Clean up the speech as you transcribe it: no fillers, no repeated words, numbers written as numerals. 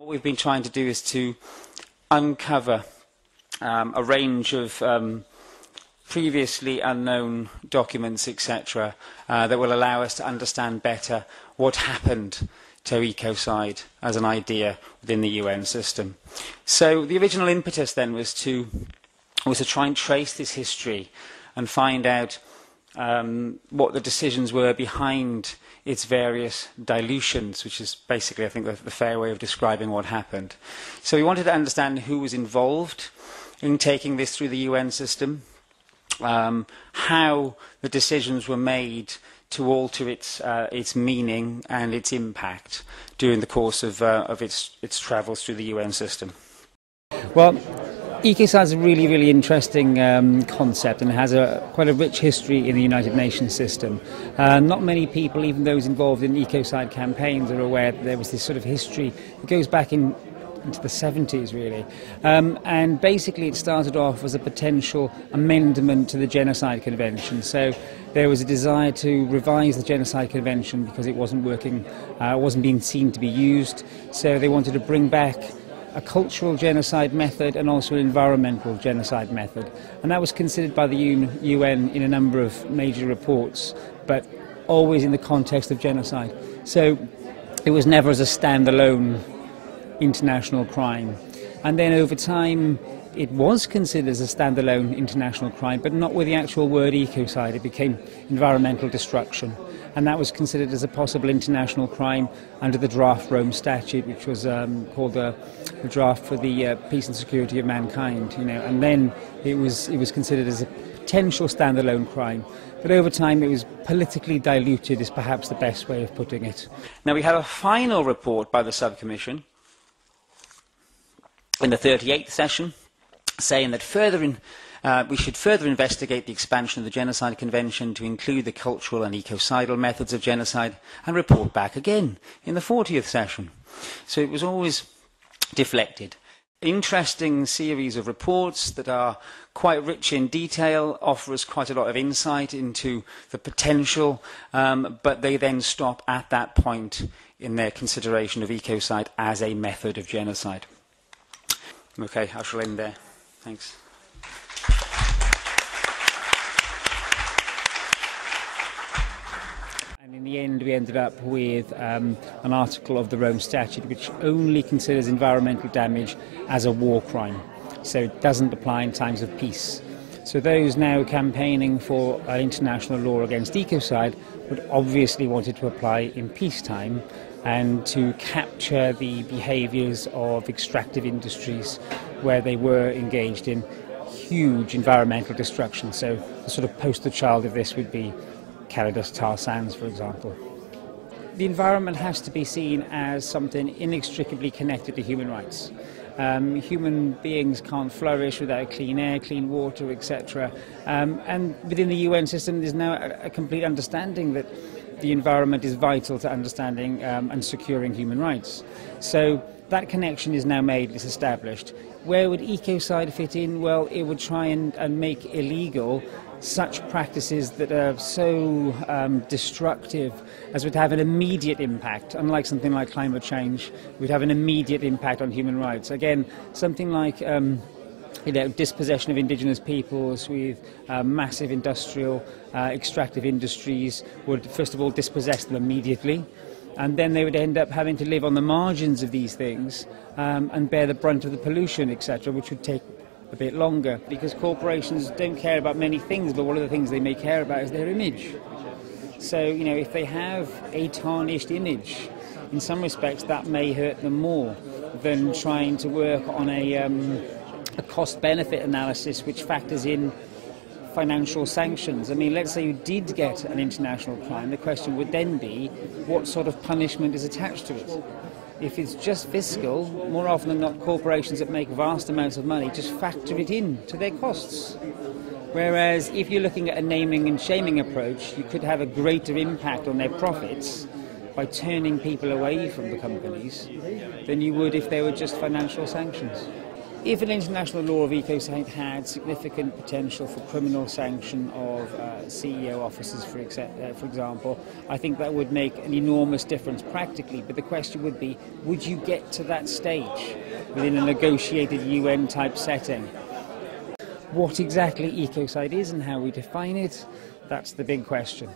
What we've been trying to do is to uncover a range of previously unknown documents, etc., that will allow us to understand better what happened to ecocide as an idea within the UN system. So the original impetus then was to try and trace this history and find out what the decisions were behind its various dilutions, which is basically, I think, the fair way of describing what happened. So we wanted to understand who was involved in taking this through the UN system, how the decisions were made to alter its meaning and its impact during the course of its travels through the UN system. Well, ecocide is a really, really interesting concept and has quite a rich history in the United Nations system. Not many people, even those involved in ecocide campaigns, are aware that there was this sort of history. It goes back into the 70s, really. And basically it started off as a potential amendment to the Genocide Convention. So there was a desire to revise the Genocide Convention because it wasn't working, wasn't being seen to be used. So they wanted to bring back a cultural genocide method and also an environmental genocide method. And that was considered by the UN in a number of major reports, but always in the context of genocide. So it was never as a standalone international crime. And then over time it was considered as a standalone international crime, but not with the actual word ecocide. It became environmental destruction. And that was considered as a possible international crime under the draft Rome Statute, which was called the draft for the peace and security of mankind. And then it was considered as a potential standalone crime. But over time, it was politically diluted, is perhaps the best way of putting it. Now we have a final report by the subcommission in the 38th session, saying that we should further investigate the expansion of the Genocide Convention to include the cultural and ecocidal methods of genocide and report back again in the 40th session. So it was always deflected. Interesting series of reports that are quite rich in detail, offer us quite a lot of insight into the potential, but they then stop at that point in their consideration of ecocide as a method of genocide. Okay, I shall end there. Thanks. And in the end, we ended up with an article of the Rome Statute which only considers environmental damage as a war crime. So it doesn't apply in times of peace. So those now campaigning for an international law against ecocide would obviously want it to apply in peacetime and to capture the behaviours of extractive industries where they were engaged in huge environmental destruction. So the sort of poster child of this would be Calidus tar sands, for example. The environment has to be seen as something inextricably connected to human rights. Human beings can't flourish without clean air, clean water, etc. And within the UN system, there's now a complete understanding that the environment is vital to understanding and securing human rights. So that connection is now made, it's established. Where would ecocide fit in? Well, it would try and make illegal such practices that are so destructive as would have an immediate impact. Unlike something like climate change, would have an immediate impact on human rights. Again, something like dispossession of indigenous peoples with massive industrial extractive industries would first of all dispossess them immediately, and then they would end up having to live on the margins of these things and bear the brunt of the pollution, etc., which would take a bit longer, because corporations don't care about many things, but one of the things they may care about is their image. So, if they have a tarnished image, in some respects that may hurt them more than trying to work on a cost-benefit analysis which factors in financial sanctions. I mean, let's say you did get an international crime, the question would then be what sort of punishment is attached to it. If it's just fiscal, more often than not, corporations that make vast amounts of money just factor it in to their costs. Whereas if you're looking at a naming and shaming approach, you could have a greater impact on their profits by turning people away from the companies than you would if they were just financial sanctions. If an international law of ecocide had significant potential for criminal sanction of CEO officers, for example, I think that would make an enormous difference practically. But the question would be, would you get to that stage within a negotiated UN-type setting? What exactly ecocide is and how we define it, that's the big question.